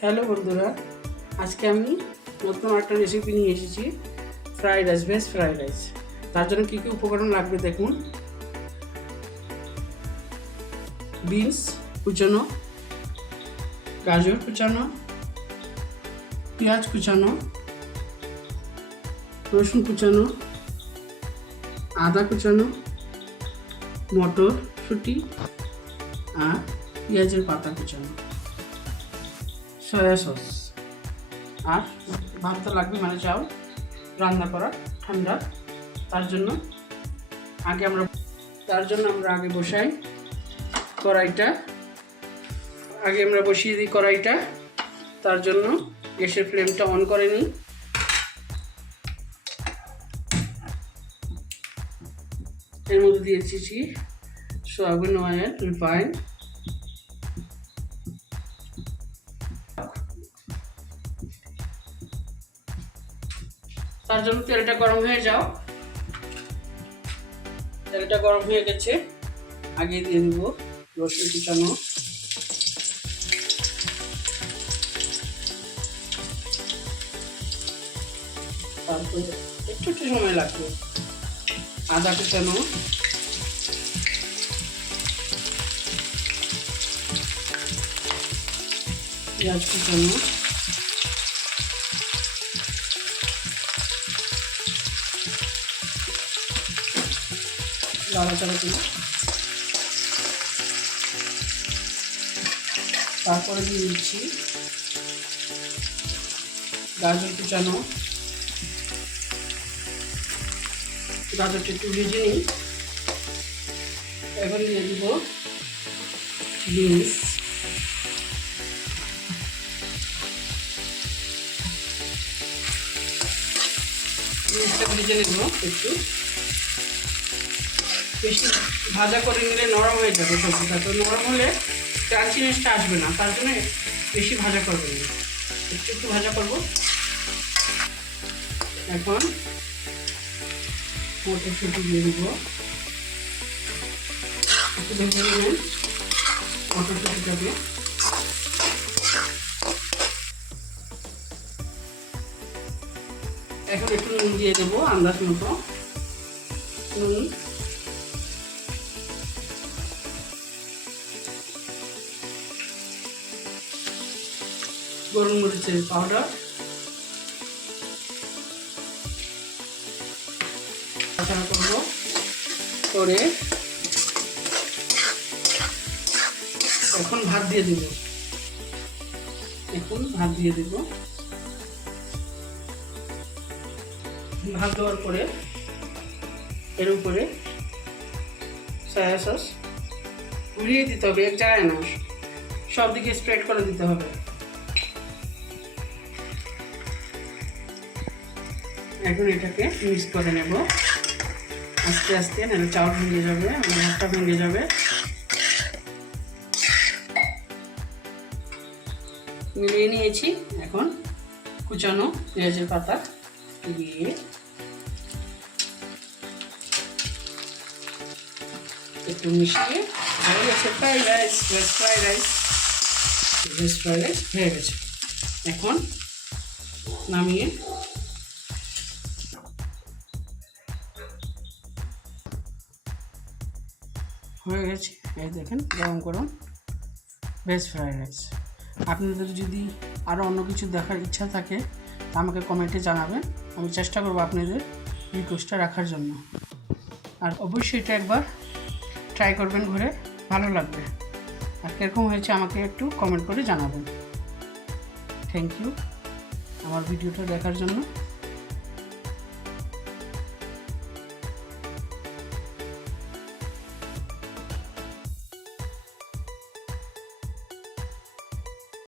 Hello বন্ধুরা, আজকে আমি নতুন একটা রেসিপি নিয়ে এসেছি, fried rice, veg fried rice. তার জন্য কী কী উপকরণ লাগবে দেখুন। বিনস কুচানো, গাজর কুচানো, পেঁয়াজ কুচানো, রসুন কুচানো, আদা কুচানো, মটরশুঁটি আর পেঁয়াজের পাতা কুচানো, সয়া সস আর ভাত তো লাগবে, মানে চাল রান্না করা ঠান্ডা। তার জন্য আমরা আগে বসাই কড়াইটা। আমরা বসিয়ে দিই কড়াইটা। তার জন্য গ্যাসের ফ্লেমটা অন করে নিই। এর মধ্যে দিয়ে দিচ্ছি সয়াবিন অয়েল রিফাইন্ড, তার জন্য তেলটা গরম হয়ে যাও। তেলটা গরম হয়ে গেছে, আগে দিয়ে দেব রসুন কুচানো, তারপরে একটু সময় লাগবে আদা কুচানো, পেঁয়াজ কুচানো, নাড়াচাড়া দিই। তারপরে দিয়ে দিচ্ছি গাজর কুচানো। গাজরটা একটু ভেজে নিই। এখন দিয়ে দিব বিনস, বিনসটা ভেজে নেব একটু। বেশি ভাজা করে নিলে নরম হয়ে যাবে সবজিটা, তো নরম হলে ক্রাঞ্চিনেসটা আসবে না, তার জন্য বেশি ভাজা করবেন না, একটু ভাজা করব। এখন মটরশুঁটি দিয়ে দেব, একটু ভেজে নেবেন মটরশুঁটিটাকে। এখন একটু নুন দিয়ে দেবো আন্দাজ মতো, নুন, গোলমরিচের পাউডার, করবো করে এখন ভাত দিয়ে দেব। ভাত দেওয়ার পরে এর উপরে সয়া সস ঘুরিয়ে দিতে হবে, এক জায়গায় না, সব দিকে স্প্রেড করে দিতে হবে। এখন এটাকে মিক্স করে নেব আস্তে আস্তে, নাহলে চাউল ভেঙে যাবে, ভাতটা ভেঙে যাবে। মিলিয়ে নিয়েছি। এখন কুচানো পেঁয়াজের পাতা দিয়ে একটু মিশিয়ে হয়ে গেছে fried rice. Veg fried rice হয়ে গেছে। এখন নামিয়ে হয়ে গেছে। এই দেখেন গরম গরম ভেজ ফ্রাইড রাইস। আপনাদের যদি আরও অন্য কিছু দেখার ইচ্ছা থাকে তা আমাকে কমেন্টে জানাবেন, আমি চেষ্টা করব আপনাদের রিকোয়েস্টটা রাখার জন্য। আর অবশ্যই এটা একবার ট্রাই করবেন ঘরে, ভালো লাগবে। আর কীরকম হয়েছে আমাকে একটু কমেন্ট করে জানাবেন। থ্যাংক ইউ আমার ভিডিওটা দেখার জন্য।